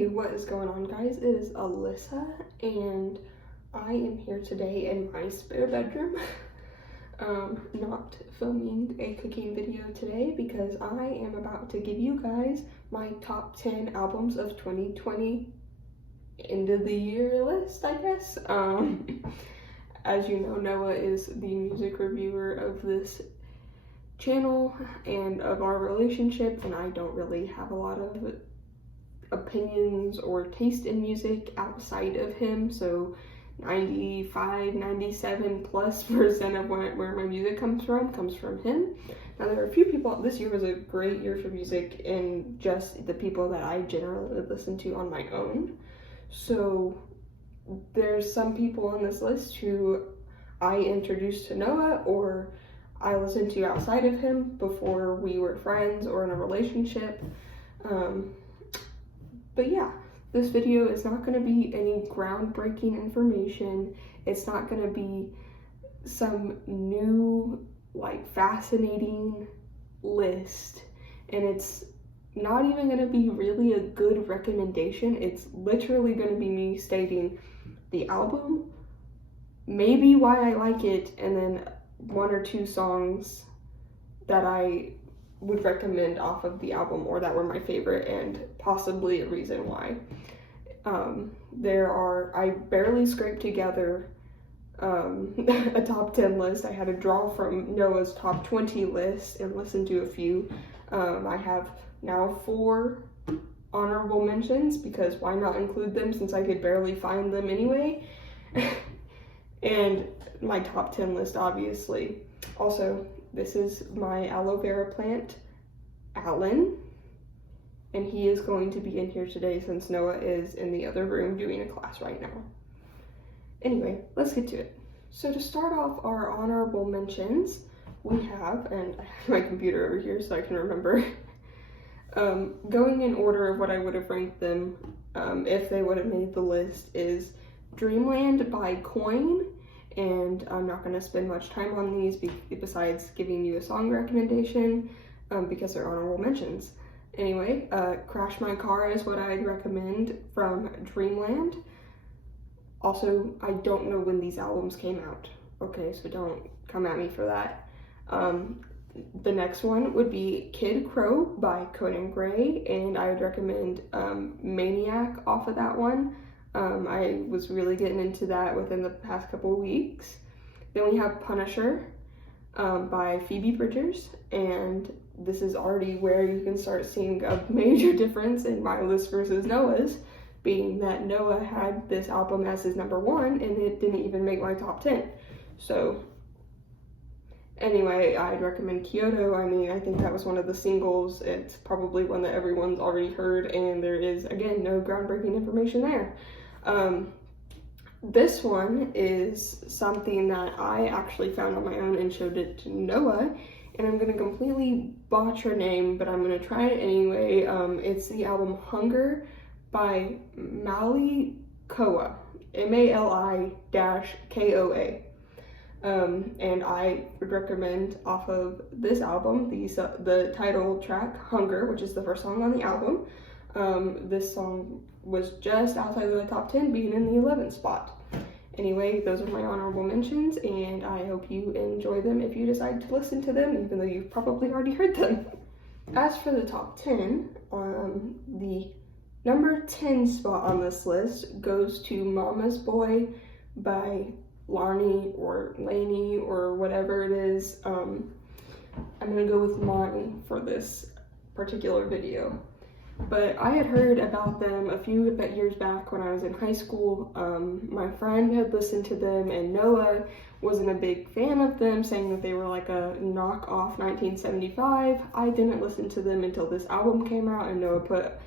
Hey, what is going on, guys? It is Alyssa, and I am here today in my spare bedroom. Not filming a cooking video today because I am about to give you guys my top 10 albums of 2020 end of the year list, I guess. As you know, Noah is the music reviewer of this channel and of our relationship, and I don't really have a lot of opinions or taste in music outside of him, so 95-97% of where my music comes from him. Now, there are a few people. This year was a great year for music and just the people that I generally listen to on my own. So there's some people on this list who I introduced to Noah or I listened to outside of him before we were friends or in a relationship. But yeah, this video is not going to be any groundbreaking information. It's not going to be some new, fascinating list. And it's not even going to be really a good recommendation. It's literally going to be me stating the album, maybe why I like it, and then one or two songs that I would recommend off of the album or that were my favorite and possibly a reason why. I barely scraped together a top 10 list. I had to draw from Noah's top 20 list and listen to a few. I have now 4 honorable mentions because why not include them since I could barely find them anyway. And my top 10 list, obviously. Also, this is my aloe vera plant, Alan, and he is going to be in here today since Noah is in the other room doing a class right now. Anyway, let's get to it. So to start off our honorable mentions, we have, and I have my computer over here so I can remember, going in order of what I would have ranked them if they would have made the list is Dreamland by Codeine. And I'm not going to spend much time on these besides giving you a song recommendation because they're honorable mentions. Anyway, Crash My Car is what I'd recommend from Dreamland. Also, I don't know when these albums came out, okay, so don't come at me for that. The next one would be Kid Crow by Codeine, and I would recommend Maniac off of that one. I was really getting into that within the past couple of weeks. Then we have Punisher by Phoebe Bridgers, and this is already where you can start seeing a major difference in my list versus Noah's, being that Noah had this album as his number 1 and it didn't even make my top 10. So anyway, I'd recommend Kyoto. I mean, I think that was one of the singles. It's probably one that everyone's already heard, and there is, again, no groundbreaking information there. This one is something that I actually found on my own and showed it to Noah, and I'm going to completely botch her name, but I'm going to try it anyway. It's the album Hunger by Malikoa, Mali-Koa. And I would recommend off of this album the title track Hunger, which is the first song on the album. This song was just outside of the top 10, being in the 11th spot. Anyway, those are my honorable mentions, and I hope you enjoy them if you decide to listen to them, even though you've probably already heard them. As for the top 10, the number 10 spot on this list goes to Mama's Boy by Larnie or Lainey or whatever it is. I'm gonna go with Lonnie for this particular video. But I had heard about them a few years back when I was in high school. My friend had listened to them and Noah wasn't a big fan of them, saying that they were like a knockoff 1975. I didn't listen to them until this album came out, and Noah put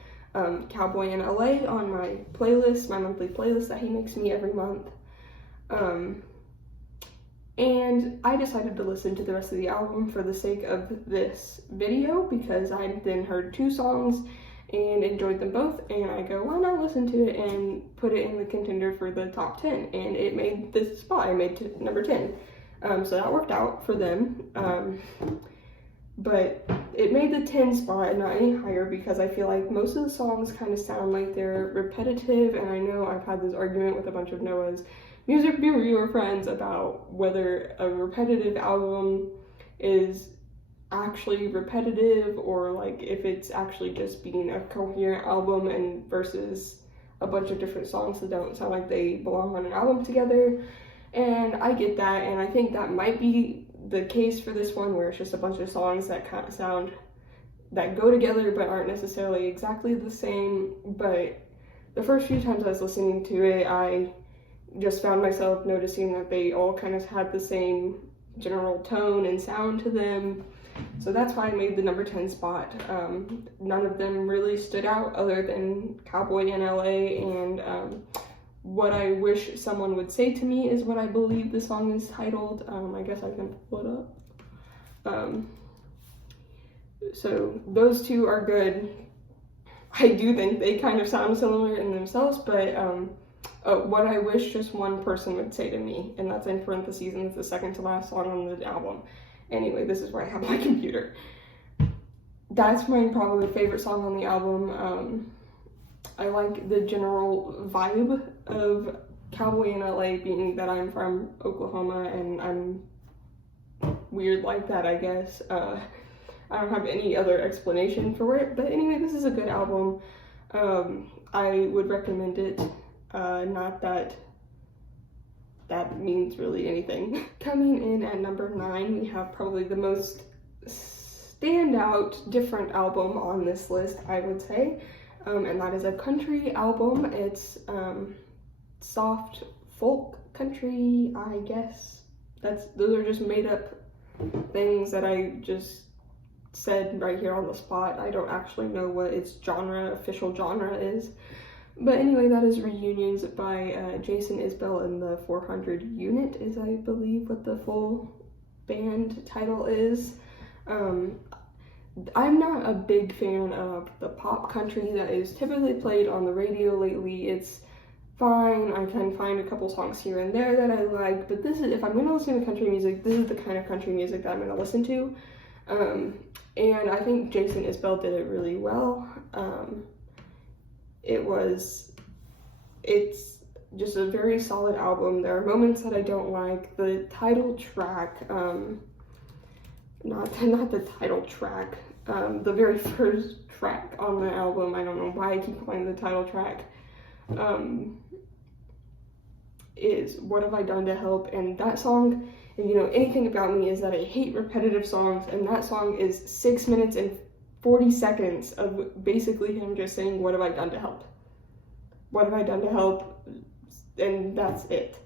Cowboy in LA on my playlist, my monthly playlist that he makes me every month. And I decided to listen to the rest of the album for the sake of this video because I then heard 2 songs and enjoyed them both, and I go, why not listen to it and put it in the contender for the top 10, and it made this spot. I made number 10, so that worked out for them. but it made the 10 spot and not any higher because I feel like most of the songs kind of sound like they're repetitive, and I know I've had this argument with a bunch of Noah's music reviewer friends about whether a repetitive album is actually repetitive or like if it's actually just being a coherent album and versus a bunch of different songs that don't sound like they belong on an album together. And I get that, and I think that might be the case for this one, where it's just a bunch of songs that kind of sound that go together but aren't necessarily exactly the same. But the first few times I was listening to it, I just found myself noticing that they all kind of had the same general tone and sound to them. So that's why I made the number 10 spot. None of them really stood out other than Cowboy in LA, and What I Wish Someone Would Say to Me is what I believe the song is titled. I guess I can pull it up. So those two are good. I do think they kind of sound similar in themselves, but What I Wish Just One Person Would Say to Me, and that's in parentheses, and it's the second to last song on the album. Anyway, this is where I have my computer. That's my probably favorite song on the album. I like the general vibe of Cowboy in LA, being that I'm from Oklahoma and I'm weird like that, I guess. I don't have any other explanation for it, but anyway, this is a good album. I would recommend it. Not that that means really anything. Coming in at number 9, we have probably the most standout different album on this list, I would say, and that is a country album. It's soft folk country, I guess. Those are just made up things that I just said right here on the spot. I don't actually know what its official genre is. But anyway, that is Reunions by Jason Isbell and the 400 Unit, is I believe what the full band title is. I'm not a big fan of the pop country that is typically played on the radio lately. It's fine. I can find a couple songs here and there that I like, but if I'm going to listen to country music, this is the kind of country music that I'm going to listen to. And I think Jason Isbell did it really well. It's just a very solid album. There are moments that I don't like. The title track, not the title track, the very first track on the album, I don't know why I keep calling it the title track, is What Have I Done to Help? And that song, if you know anything about me, is that I hate repetitive songs, and that song is 6 minutes and 40 seconds of basically him just saying, what have I done to help? What have I done to help? And that's it.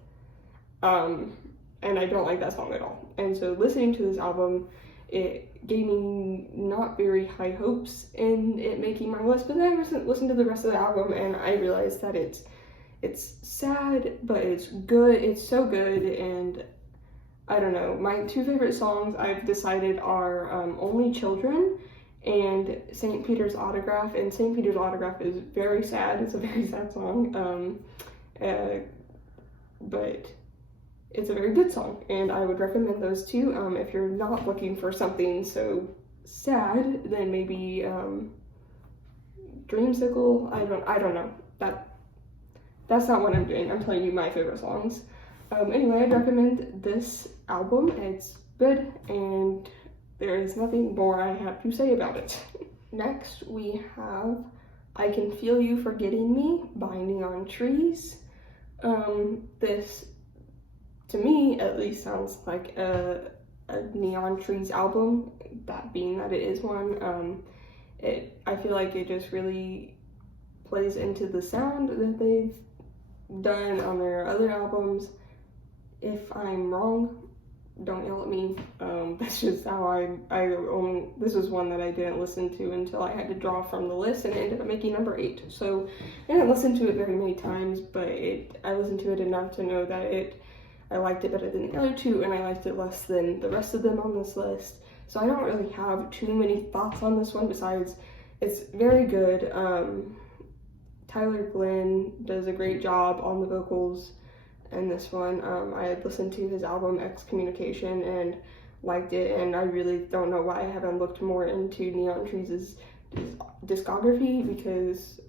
And I don't like that song at all. And so listening to this album, it gave me not very high hopes in it making my list, but then I listened to the rest of the album and I realized that it's sad, but it's good. It's so good, and I don't know. My two favorite songs I've decided are Only Children and St. Peter's Autograph, and St. Peter's Autograph is very sad. It's a very sad song, but it's a very good song, and I would recommend those two. If you're not looking for something so sad, then maybe Dreamsicle. I don't know. That's not what I'm doing. I'm telling you my favorite songs. Anyway, I'd recommend this album. It's good, and there is nothing more I have to say about it. Next, we have I Can Feel You Forgetting Me by Neon Trees. This, to me at least, sounds like a Neon Trees album, that being that it is one. I feel like it just really plays into the sound that they've done on their other albums. If I'm wrong, don't yell at me. That's just how this was one that I didn't listen to until I had to draw from the list, and it ended up making number 8. So I didn't listen to it very many times, but I listened to it enough to know that I liked it better than the other two, and I liked it less than the rest of them on this list. So I don't really have too many thoughts on this one besides it's very good. Tyler Glenn does a great job on the vocals in this one. I had listened to his album Excommunication, and liked it, and I really don't know why I haven't looked more into Neon Trees' discography, because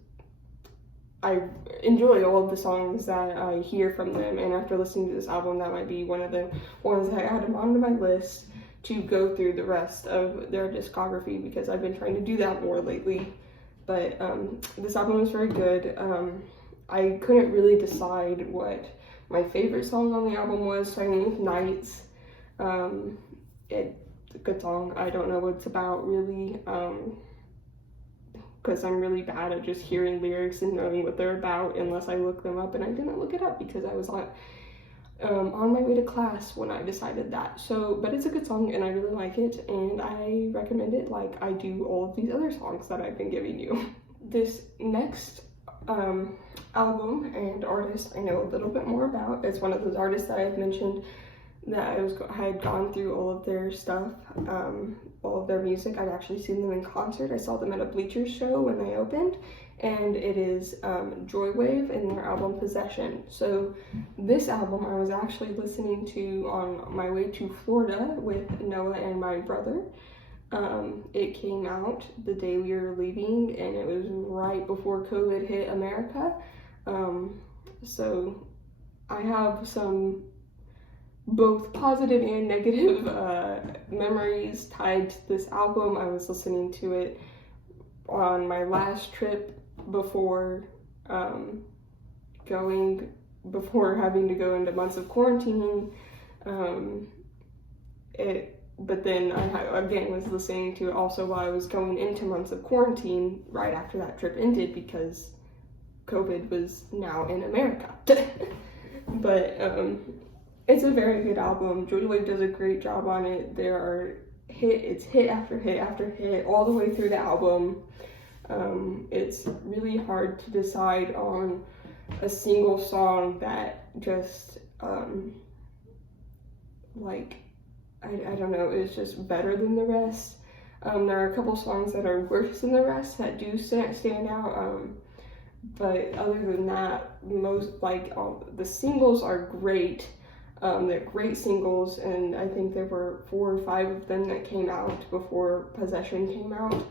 I enjoy all of the songs that I hear from them, and after listening to this album, that might be one of the ones that I added onto my list to go through the rest of their discography, because I've been trying to do that more lately. But this album is very good. I couldn't really decide what my favorite song on the album was, so I went with Nights. It's a good song. I don't know what it's about really, because I'm really bad at just hearing lyrics and knowing what they're about unless I look them up, and I didn't look it up because I was on my way to class when I decided that. So, but it's a good song and I really like it, and I recommend it like I do all of these other songs that I've been giving you. This next album and artist I know a little bit more about. It's one of those artists that I've mentioned that I had gone through all of their stuff, all of their music. I've actually seen them in concert. I saw them at a Bleachers show when they opened, and it is Joywave and their album Possession. So this album I was actually listening to on my way to Florida with Noah and my brother. It came out the day we were leaving, and it was right before COVID hit America. So I have some both positive and negative memories tied to this album. I was listening to it on my last trip before having to go into months of quarantine. But then I again was listening to it also while I was going into months of quarantine right after that trip ended, because COVID was now in America. But it's a very good album. Joywave does a great job on it. There are hit after hit after hit all the way through the album. It's really hard to decide on a single song that just I don't know, it's just better than the rest. There are a couple songs that are worse than the rest that do stand out, but other than that, most all the singles are great. They're great singles, and I think there were 4 or 5 of them that came out before Possession came out.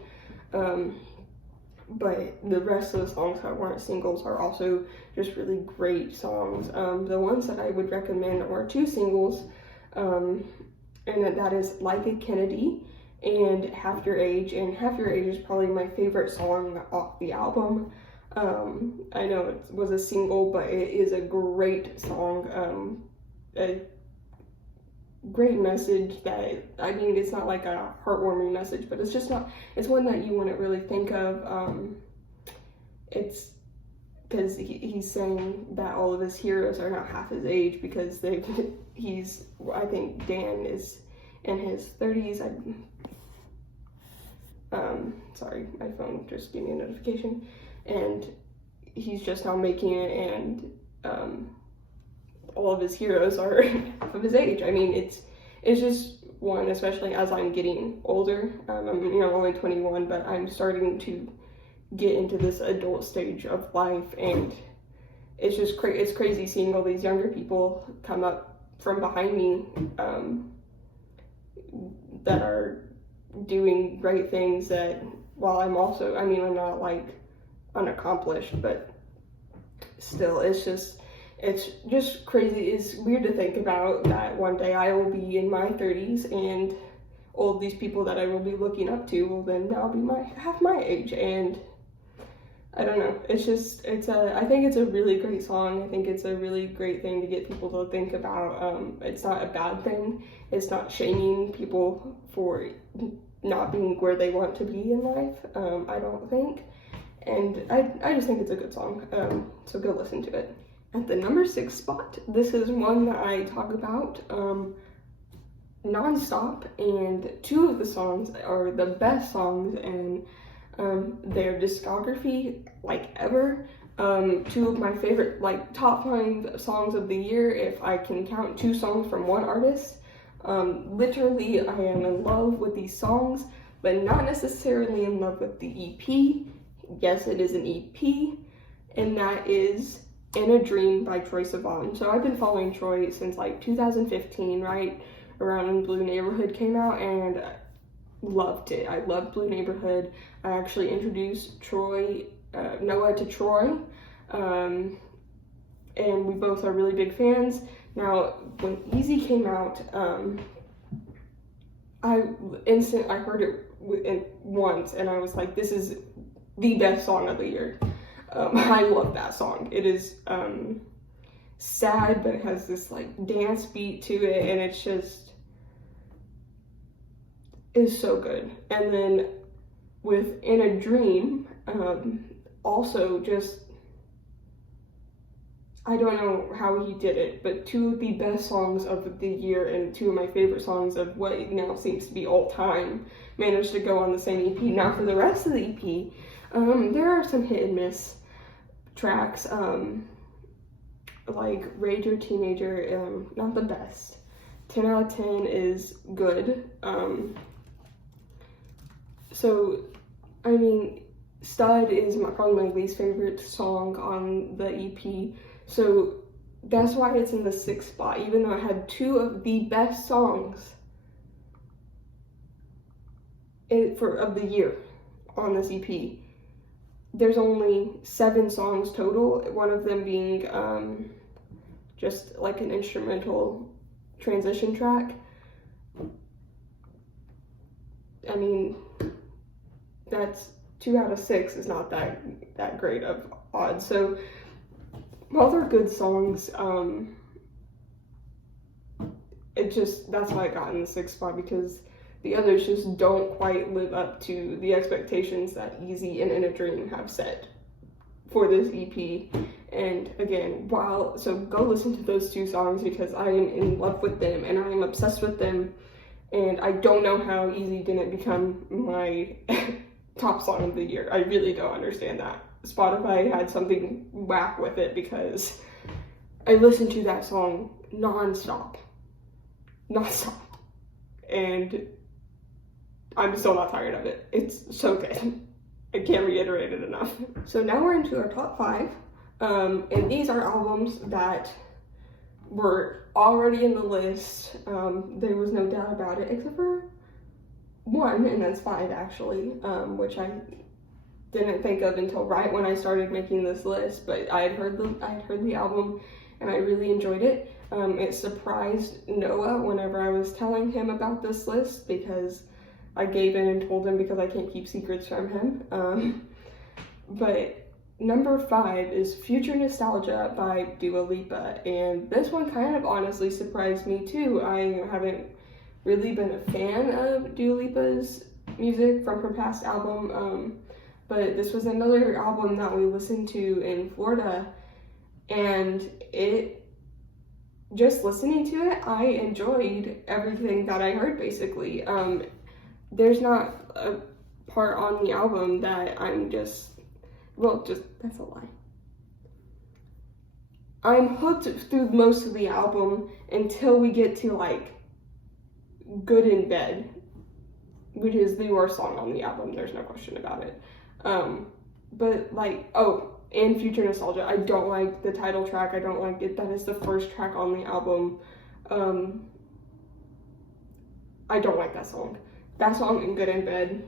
But the rest of the songs that weren't singles are also just really great songs. The ones that I would recommend are 2 singles, and that is Like a Kennedy and Half Your Age. And Half Your Age is probably my favorite song off the album. I know it was a single, but it is a great song. A great message that, I mean, it's not like a heartwarming message, but it's one that you wouldn't really think of. It's because he's saying that all of his heroes are not half his age, because I think Dan is in his 30s. Sorry, my phone just gave me a notification, and he's just now making it, and all of his heroes are half of his age. I mean, it's just one, especially as I'm getting older. I'm only 21, but I'm starting to get into this adult stage of life, and it's just it's crazy seeing all these younger people come up from behind me that are doing great things, that while I'm also, I'm not like unaccomplished, but still, it's just crazy. It's weird to think about that one day I will be in my 30s, and all of these people that I will be looking up to will then now be half my age, and I don't know. I think it's a really great song. I think it's a really great thing to get people to think about. It's not a bad thing. It's not shaming people for not being where they want to be in life. I don't think. And I just think it's a good song. So go listen to it. At the number 6 spot, this is one that I talk about non-stop, and 2 of the songs are the best songs in their discography, ever. 2 of my favorite, top 5 songs of the year, if I can count 2 songs from one artist. Literally, I am in love with these songs, but not necessarily in love with the EP. Yes, it is an EP, and that is In a Dream by Troye Sivan. So I've been following Troye since 2015, right around when Blue Neighborhood came out, and loved it. I loved Blue Neighborhood. I actually introduced Noah to Troy, and we both are really big fans. Now, when Easy came out, I heard it once, and I was like, this is the best song of the year. I love that song. It is sad, but it has this like dance beat to it, and it's just is so good. And then with In a Dream, also just, I don't know how he did it, but two of the best songs of the year and two of my favorite songs of what now seems to be all time managed to go on the same EP. Now for the rest of the EP, there are some hit and miss tracks, like Rager Teenager, not the best. 10 out of 10 is good. So, I mean, Stud is probably my least favorite song on the EP. So that's why it's in the 6th spot, even though I had two of the best songs of the year on this EP. There's only 7 songs total, one of them being just like an instrumental transition track. I mean, that's 2 out of 6 is not that great of odds. So while they're good songs, that's why I got in the 6th spot, because the others just don't quite live up to the expectations that Easy and In a Dream have set for this EP. And again, so go listen to those 2 songs, because I am in love with them and I am obsessed with them, and I don't know how Easy didn't become my top song of the year. I really don't understand that. Spotify had something whack with it, because I listened to that song nonstop, and I'm still not tired of it. It's so good. I can't reiterate it enough. So now we're into our top 5, and these are albums that were already in the list. There was no doubt about it, except for one, and that's 5 actually, which I didn't think of until right when I started making this list. But I had heard the album, and I really enjoyed it. It surprised Noah whenever I was telling him about this list, because I gave in and told him, because I can't keep secrets from him. But number 5 is Future Nostalgia by Dua Lipa, and this one kind of honestly surprised me too. I haven't really been a fan of Dua Lipa's music from her past album, but this was another album that we listened to in Florida, and just listening to it, I enjoyed everything that I heard, basically. There's not a part on the album that I'm that's a lie. I'm hooked through most of the album until we get to, like, Good in Bed, which is the worst song on the album, there's no question about it. But, like, and Future Nostalgia, I don't like the title track, I don't like it. That is the first track on the album. I don't like that song. That song and Good in Bed,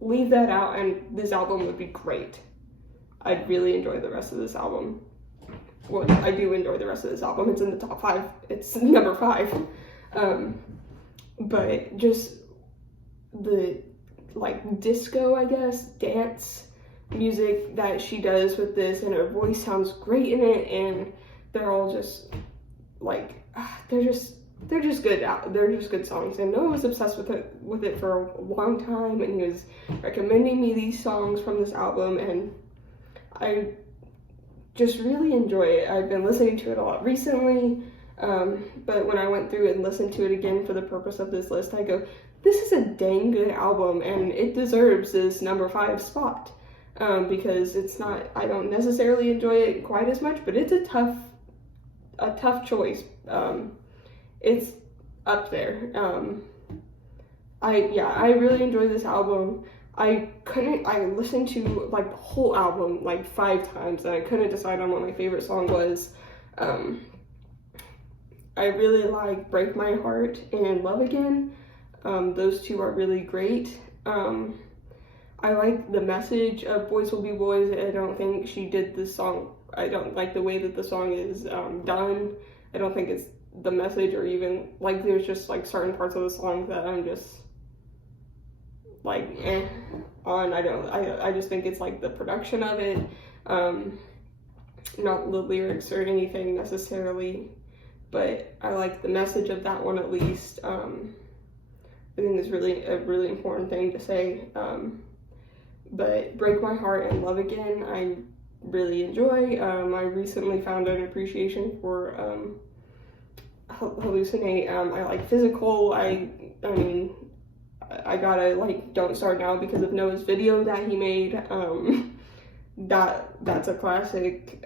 leave that out and this album would be great. I'd really enjoy the rest of this album. Well, I do enjoy the rest of this album. It's in the top 5. It's number 5. But just the, like, disco, I guess, dance music that she does with this, and her voice sounds great in it, and they're all just, like, they're just good. They're just good songs, and Noah was obsessed with it for a long time, and he was recommending me these songs from this album, and I just really enjoy it. I've been listening to it a lot recently, but when I went through and listened to it again for the purpose of this list, I go, this is a dang good album, and it deserves this number 5 spot, because I don't necessarily enjoy it quite as much, but it's a tough choice. It's up there. I really enjoy this album. I listened to, like, the whole album like 5 times, and I couldn't decide on what my favorite song was. I really like Break My Heart and Love Again. Those two are really great. I like the message of Boys Will Be Boys. I don't think she did this song. I don't like the way that the song is done. I don't think it's the message, or even like there's just like certain parts of the song that I'm just like on. I just think it's like the production of it, not the lyrics or anything necessarily, but I like the message of that one at least. I think it's really a really important thing to say. But Break My Heart and Love Again, I really enjoy. I recently found an appreciation for Hallucinate. I like Physical. I mean, I gotta like Don't Start Now because of Noah's video that he made. That's a classic.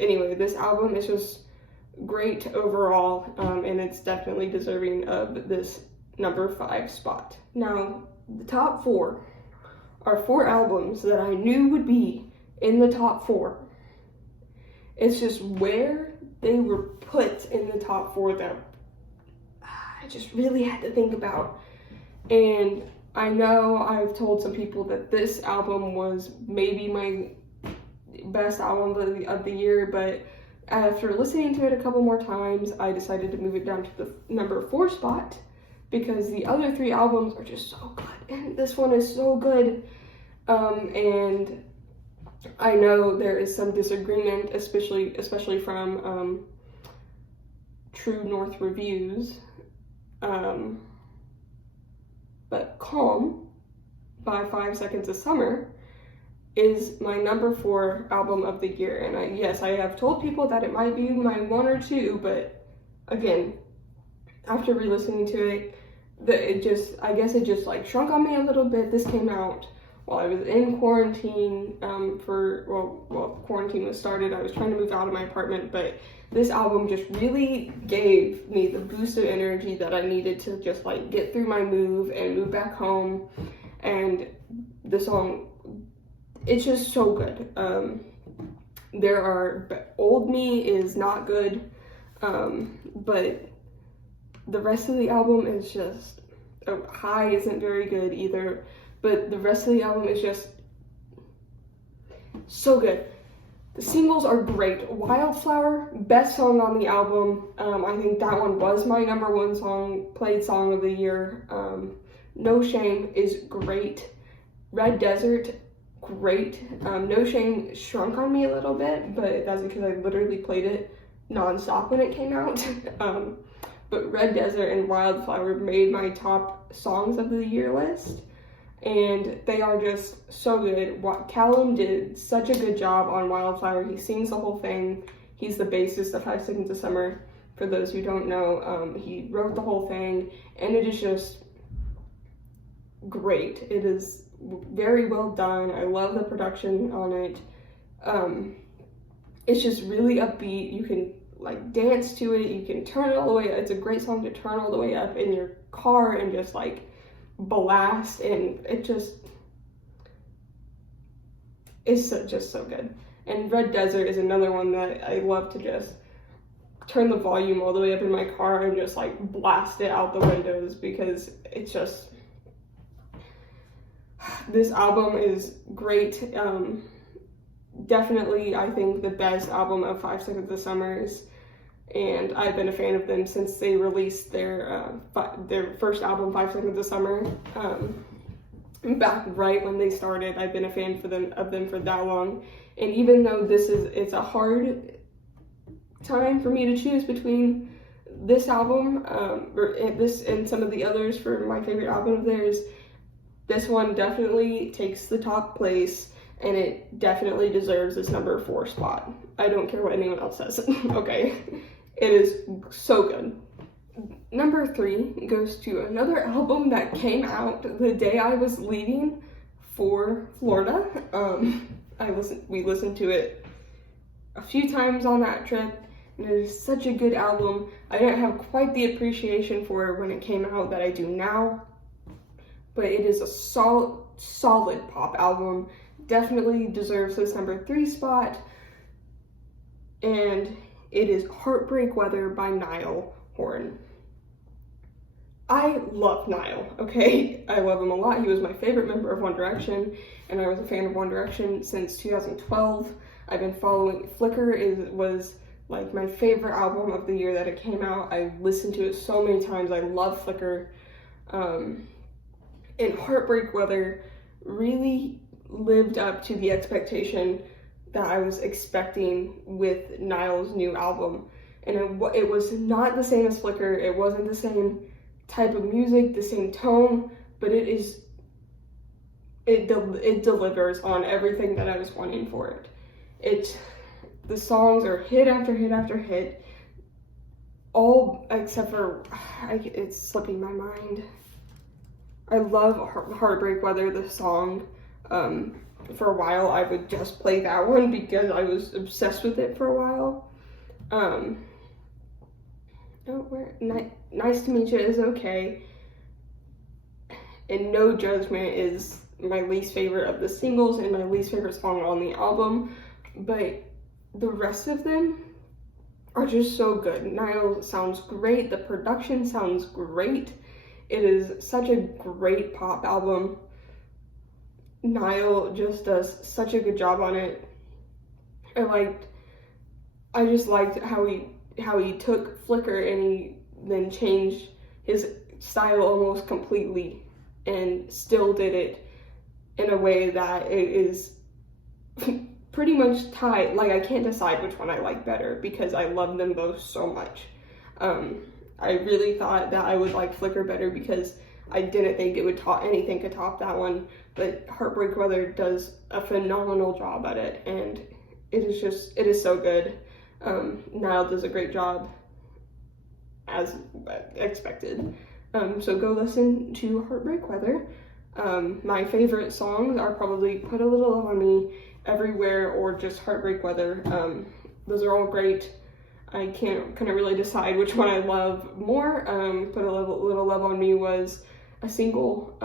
Anyway, this album is just great overall, and it's definitely deserving of this number 5 spot. Now, the top 4 are 4 albums that I knew would be in the top 4. It's just where they were put in the top 4 that I just really had to think about. And I know I've told some people that this album was maybe my best album of the year, but after listening to it a couple more times, I decided to move it down to the number 4 spot, because the other 3 albums are just so good, and this one is so good. And I know there is some disagreement, especially from True North Reviews, but Calm by 5 Seconds of Summer is my number 4 album of the year. And I have told people that it might be my 1 or 2, but again, after re-listening to it, I guess it just like shrunk on me a little bit. This came out while I was in quarantine. Quarantine was started. I was trying to move out of my apartment, but this album just really gave me the boost of energy that I needed to just like get through my move and move back home. And the song, it's just so good. Old Me is not good, but the rest of the album is just, High isn't very good either, but the rest of the album is just so good. The singles are great. Wildflower, best song on the album. I think that one was my number 1 played song of the year. No Shame is great. Red Desert, great. No Shame shrunk on me a little bit, but that's because I literally played it nonstop when it came out. But Red Desert and Wildflower made my top songs of the year list, and they are just so good. Callum did such a good job on Wildflower. He sings the whole thing. He's the bassist of 5 Seconds of Summer, for those who don't know. He wrote the whole thing, and it is just great. It is very well done. I love the production on it. It's just really upbeat. You can like dance to it. You can turn it all the way up. It's a great song to turn all the way up in your car and just like blast, and it's just so good. And Red Desert is another one that I love to just turn the volume all the way up in my car and just like blast it out the windows, because it's just, this album is great. Definitely, I think the best album of 5 Seconds of Summer, and I've been a fan of them since they released their first album, 5 Seconds of Summer. Back right when they started, I've been a fan of them for that long. And even though it's a hard time for me to choose between this album, this and some of the others for my favorite album of theirs, this one definitely takes the top place, and it definitely deserves this number 4 spot. I don't care what anyone else says. Okay, it is so good. Number 3 goes to another album that came out the day I was leaving for Florida. We listened to it a few times on that trip, and it is such a good album. I didn't have quite the appreciation for it when it came out that I do now, but it is a solid pop album. Definitely deserves this number 3 spot, and it is Heartbreak Weather by Nile. horn. I love Niall, okay? I love him a lot. He was my favorite member of One Direction, and I was a fan of One Direction since 2012. I've been following Flicker was like my favorite album of the year that it came out. I listened to it so many times. I love Flicker. And Heartbreak Weather really lived up to the expectation that I was expecting with Niall's new album. And it was not the same as Flicker. It wasn't the same type of music, the same tone, but it delivers on everything that I was wanting for it. The songs are hit after hit after hit, all except for, it's slipping my mind. I love Heartbreak Weather, the song. For a while I would just play that one because I was obsessed with it for a while. Nice to Meet You is okay, and No Judgment is my least favorite of the singles and my least favorite song on the album, but the rest of them are just so good. Niall sounds great, the production sounds great, it is such a great pop album. Niall just does such a good job on it. I just liked how he took Flicker and he then changed his style almost completely and still did it in a way that it is pretty much tied. Like, I can't decide which one I like better because I love them both so much. I really thought that I would like Flicker better because I didn't think anything could top that one, but Heartbreak Weather does a phenomenal job at it, and it is so good. Niall does a great job, as expected. So go listen to Heartbreak Weather. My favorite songs are probably Put a Little Love on Me, Everywhere, or just Heartbreak Weather. Those are all great. I couldn't really decide which one I love more. Put a Little Love on Me was a single.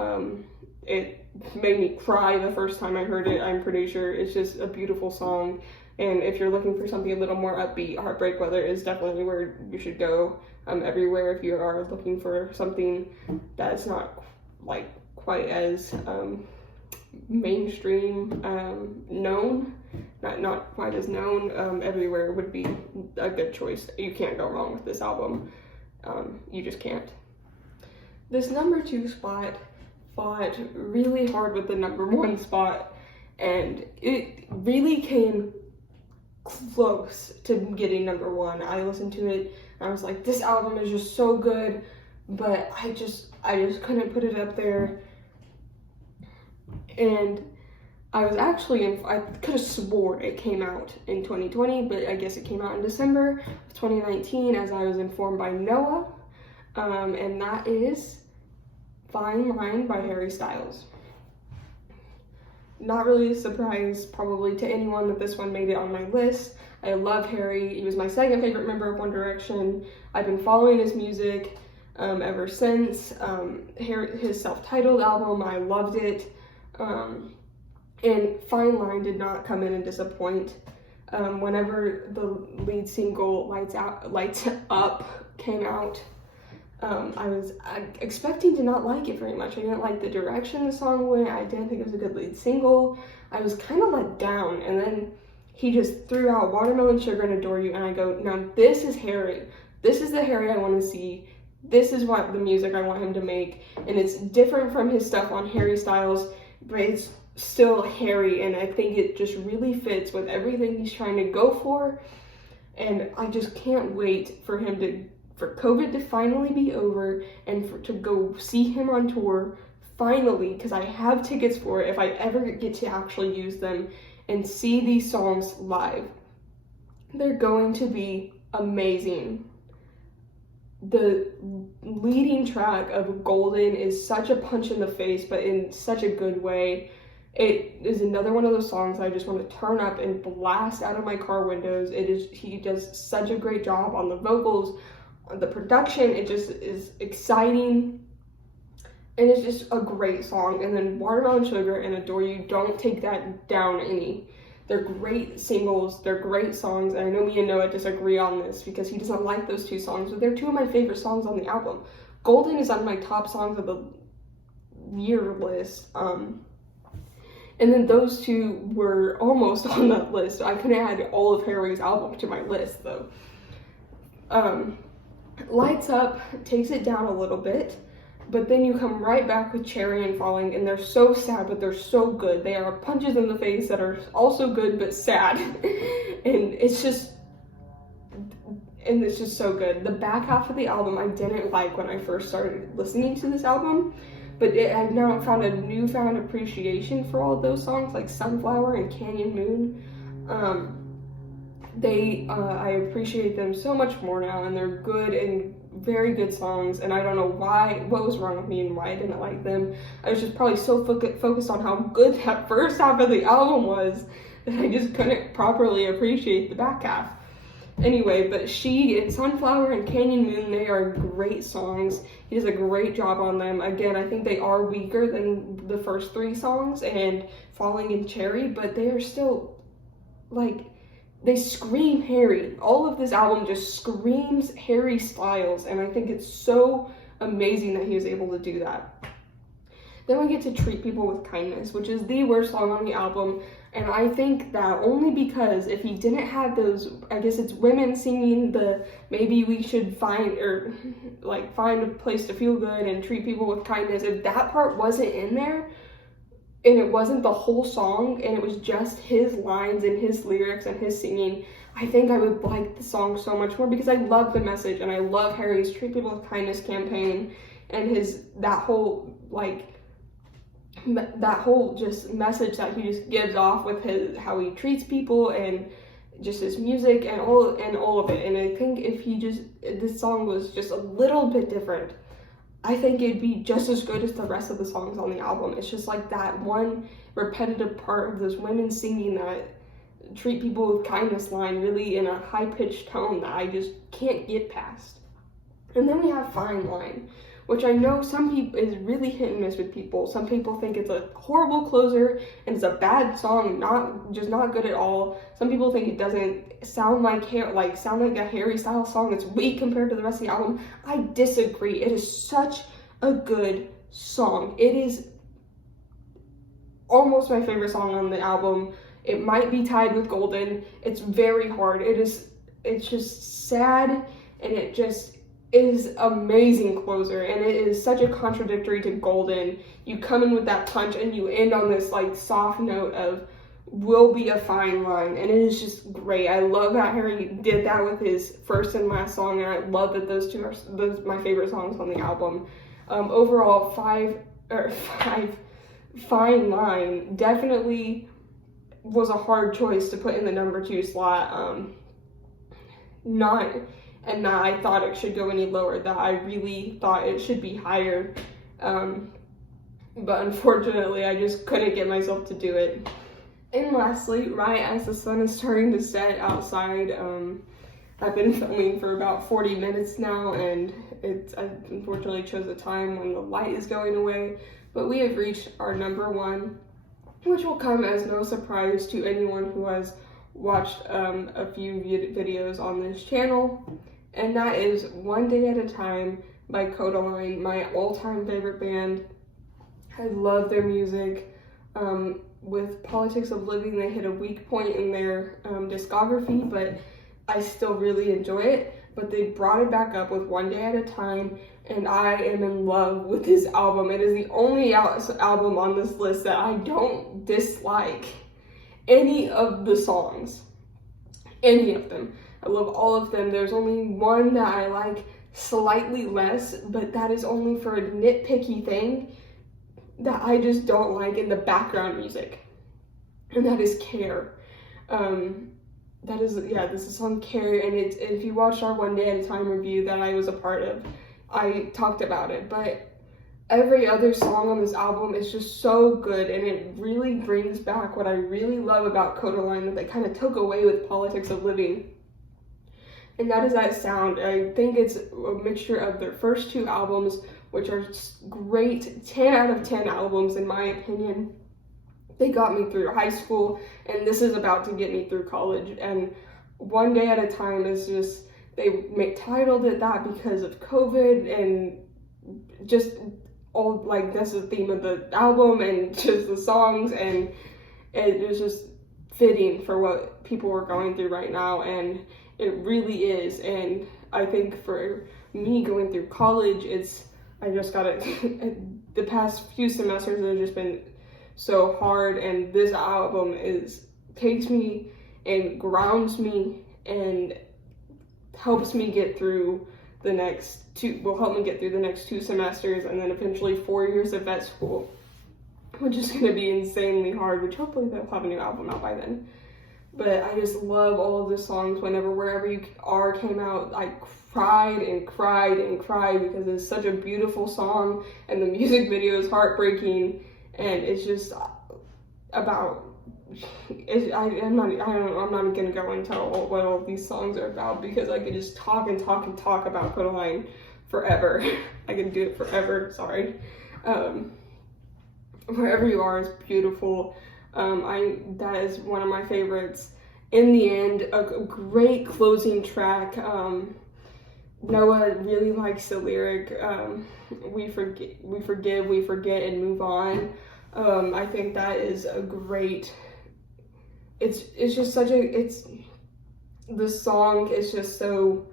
It made me cry the first time I heard it, I'm pretty sure. It's just a beautiful song. And if you're looking for something a little more upbeat, Heartbreak Weather is definitely where you should go. Everywhere, if you are looking for something that's not like quite as mainstream known, not quite as known, Everywhere would be a good choice. You can't go wrong with this album. You just can't. This number 2 spot fought really hard with the number 1 spot, and it really came close to getting number 1. I listened to it and I was like, this album is just so good, but I just couldn't put it up there. And I could have sworn it came out in 2020, but I guess it came out in December of 2019, as I was informed by Noah, and that is Fine Line by Harry Styles. Not really a surprise probably to anyone that this one made it on my list. I love Harry. He was my second favorite member of One Direction. I've been following his music ever since. His self-titled album, I loved it. And Fine Line did not come in and disappoint. Whenever the lead single Lights Up came out, I was expecting to not like it very much. I didn't like the direction the song went. I didn't think it was a good lead single. I was kind of let down, and then he just threw out Watermelon Sugar and Adore You, and I go, now this is Harry. This is the Harry I want to see. This is what the music I want him to make, and it's different from his stuff on Harry Styles, but it's still Harry, and I think it just really fits with everything he's trying to go for, and I just can't wait for COVID to finally be over and to go see him on tour, finally, because I have tickets for it if I ever get to actually use them and see these songs live. They're going to be amazing. The leading track of Golden is such a punch in the face, but in such a good way. It is another one of those songs I just want to turn up and blast out of my car windows. He does such a great job on the vocals, on the production. It just is exciting, and it's just a great song. And then Watermelon Sugar and Adore You don't take that down any. They're great singles, they're great songs, and I know me and Noah disagree on this because he doesn't like those two songs, but they're two of my favorite songs on the album. Golden is on my top songs of the year list, and then those two were almost on that list. I couldn't add all of Harry's album to my list, though. Lights Up takes it down a little bit, but then you come right back with Cherry and Falling, and they're so sad, but they're so good. They are punches in the face that are also good, but sad. and it's just so good. The back half of the album I didn't like when I first started listening to this album, but I've now found a newfound appreciation for all of those songs, like Sunflower and Canyon Moon. I appreciate them so much more now, and they're good and very good songs, and I don't know what was wrong with me and why I didn't like them. I was just probably so focused on how good that first half of the album was that I just couldn't properly appreciate the back half. Anyway, but She and Sunflower and Canyon Moon, they are great songs. He does a great job on them. Again, I think they are weaker than the first three songs and Falling and Cherry, but they are still, like, they scream Harry. All of this album just screams Harry Styles, and I think it's so amazing that he was able to do that. Then we get to Treat People with Kindness, which is the worst song on the album, and I think that only because if he didn't have those, I guess it's women singing the maybe we should find a place to feel good and treat people with kindness, if that part wasn't in there, and it wasn't the whole song, and it was just his lines and his lyrics and his singing, I think I would like the song so much more, because I love the message, and I love Harry's Treat People with Kindness campaign, and that whole just message that he just gives off with how he treats people, and just his music, and all of it. And I think if this song was just a little bit different, I think it'd be just as good as the rest of the songs on the album. It's just like that one repetitive part of those women singing that treat people with kindness line really in a high-pitched tone that I just can't get past. And then we have Fine Line, which I know some people is really hit and miss with people. Some people think it's a horrible closer and it's a bad song, not good at all. Some people think it doesn't sound like a Harry Styles song. It's weak compared to the rest of the album. I disagree. It is such a good song. It is almost my favorite song on the album. It might be tied with Golden. It's very hard. It's just sad, and it just is amazing closer, and it is such a contradictory to Golden. You come in with that punch and you end on this like soft note of will be a fine line, and it is just great. I love that Harry did that with his first and last song, and I love that those two are my favorite songs on the album. Overall, Fine Line definitely was a hard choice to put in the number 2 slot. Not I thought it should go any lower, that I really thought it should be higher, but unfortunately I just couldn't get myself to do it. And lastly, right as the sun is starting to set outside, I've been filming for about 40 minutes now, and I unfortunately chose a time when the light is going away, but we have reached our number 1, which will come as no surprise to anyone who has watched a few videos on this channel, and that is One Day at a Time by Codeine, my all-time favorite band. I love their music. With Politics of Living, they hit a weak point in their discography, but I still really enjoy it. But they brought it back up with One Day at a Time, and I am in love with this album. It is the only album on this list that I don't dislike any of the songs. Any of them. I love all of them. There's only one that I like slightly less, but that is only for a nitpicky thing that I just don't like in the background music, and that is Care. This is a song Care, and if you watched our One Day at a Time review that I was a part of, I talked about it, but every other song on this album is just so good, and it really brings back what I really love about Codeine that they kind of took away with Politics of Living. And that is that sound. I think it's a mixture of their first 2 albums, which are great 10 out of 10 albums in my opinion. they got me through high school, and this is about to get me through college. And One Day at a Time is just, they titled it that because of COVID, and just all, like, that's the theme of the album and just the songs, and it was just fitting for what people were going through right now, and it really is. And I think for me going through college, I just got it. The past few semesters have just been so hard, and this album takes me and grounds me and helps me get through the next two semesters, and then eventually 4 years of vet school, which is going to be insanely hard, which hopefully they'll have a new album out by then. But I just love all of the songs. Wherever You Are came out, I cried and cried and cried because it's such a beautiful song, and the music video is heartbreaking, and it's just about, I'm not gonna go into what all these songs are about, because I could just talk and talk and talk about Codeine forever. I can do it forever, sorry. Wherever You Are is beautiful. That is one of my favorites. In the End, a great closing track. Noah really likes the lyric, we forgive, we forget, and move on. I think that is a great, it's just such a, the song is just so,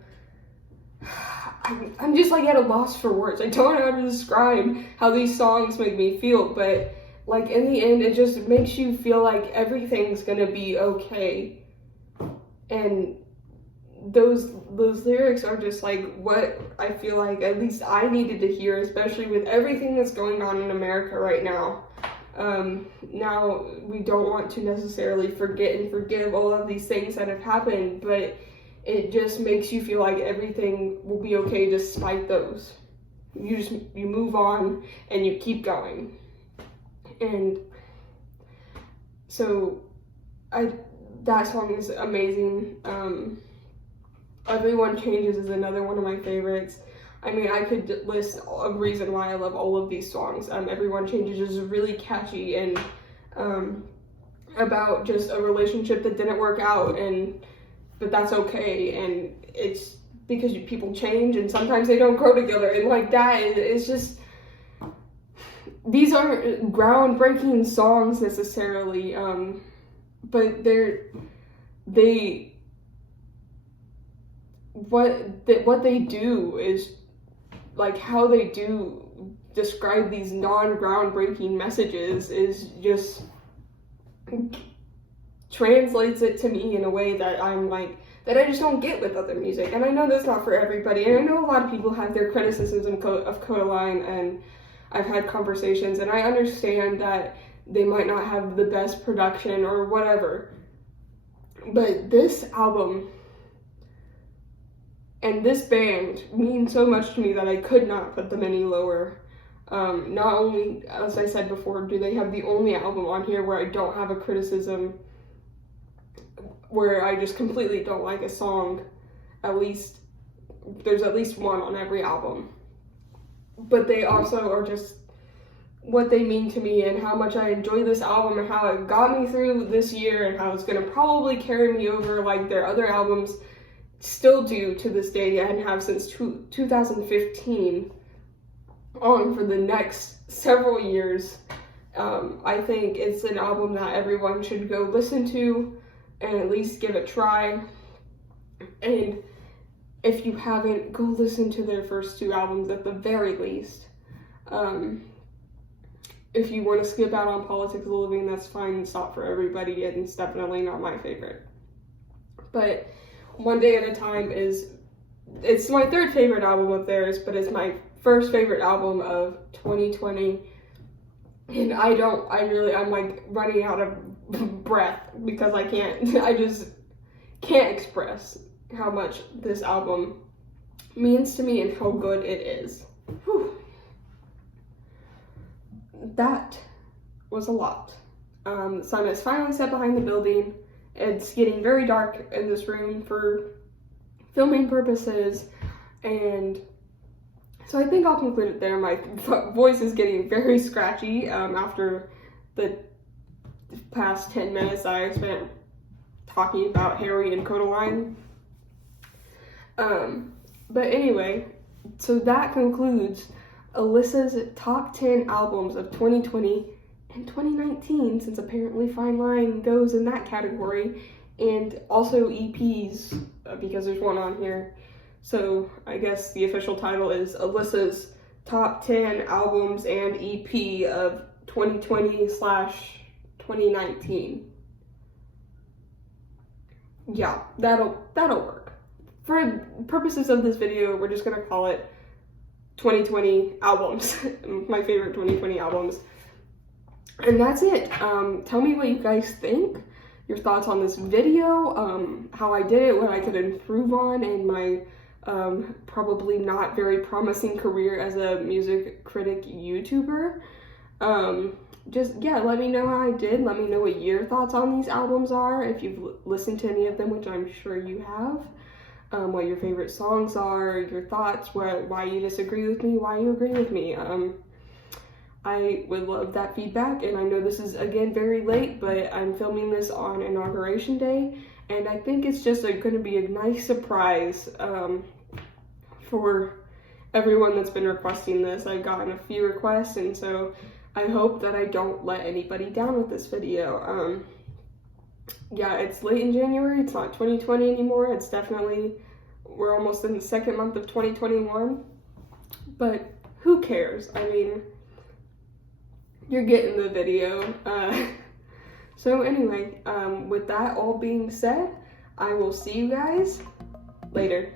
I'm just like at a loss for words. I don't know how to describe how these songs make me feel, but like in the end, it just makes you feel like everything's gonna be okay. And those lyrics are just like what I feel like at least I needed to hear, especially with everything that's going on in America right now. Now we don't want to necessarily forget and forgive all of these things that have happened, but it just makes you feel like everything will be okay despite those. You move on and you keep going. And so that song is amazing. Everyone Changes is another one of my favorites. I mean, I could list a reason why I love all of these songs. Everyone Changes is really catchy and about just a relationship that didn't work out, but that's okay, and it's because people change and sometimes they don't grow together, and like that, it's just, these aren't groundbreaking songs necessarily, but what they do is, like, how they do describe these non-groundbreaking messages is just translates it to me in a way that I'm like, that I just don't get with other music. And I know that's not for everybody, and I know a lot of people have their criticisms of Codeine, and I've had conversations, and I understand that they might not have the best production or whatever, but this album and this band mean so much to me that I could not put them any lower. Not only, as I said before, do they have the only album on here where I don't have a criticism, where I just completely don't like a song. There's at least one on every album. But they also are just what they mean to me, and how much I enjoy this album, and how it got me through this year, and how it's gonna probably carry me over like their other albums still do to this day, and have since 2015 on for the next several years. I think it's an album that everyone should go listen to and at least give it a try. And if you haven't, go listen to their first two albums at the very least. If you want to skip out on Politics of Living, that's fine. It's not for everybody, and it's definitely not my favorite. But One Day at a Time it's my third favorite album of theirs, but it's my first favorite album of 2020. And I'm like running out of breath because I just can't express how much this album means to me and how good it is. Whew. That was a lot. The sun has finally set behind the building. It's getting very dark in this room for filming purposes, and so I think I'll conclude it there. My voice is getting very scratchy after the the past 10 minutes that I spent talking about Harry and Codeine. But anyway, so that concludes Alyssa's top 10 albums of 2020 and 2019, since apparently Fine Line goes in that category, and also EPs, because there's one on here. So I guess the official title is Alyssa's top 10 albums and EP of 2020/2019. Yeah, that'll work. For purposes of this video, we're just gonna call it 2020 albums, my favorite 2020 albums. And that's it. Tell me what you guys think, your thoughts on this video, how I did it, what I could improve on in my probably not very promising career as a music critic YouTuber. Let me know how I did. Let me know what your thoughts on these albums are, if you've listened to any of them, which I'm sure you have. What your favorite songs are, your thoughts, why you disagree with me, why you agree with me. I would love that feedback, and I know this is, again, very late, but I'm filming this on Inauguration Day, and I think it's just going to be a nice surprise for everyone that's been requesting this. I've gotten a few requests, and so I hope that I don't let anybody down with this video. Yeah, it's late in January, it's not 2020 anymore, it's definitely, we're almost in the second month of 2021, but who cares? I mean, you're getting the video. So anyway, with that all being said, I will see you guys later.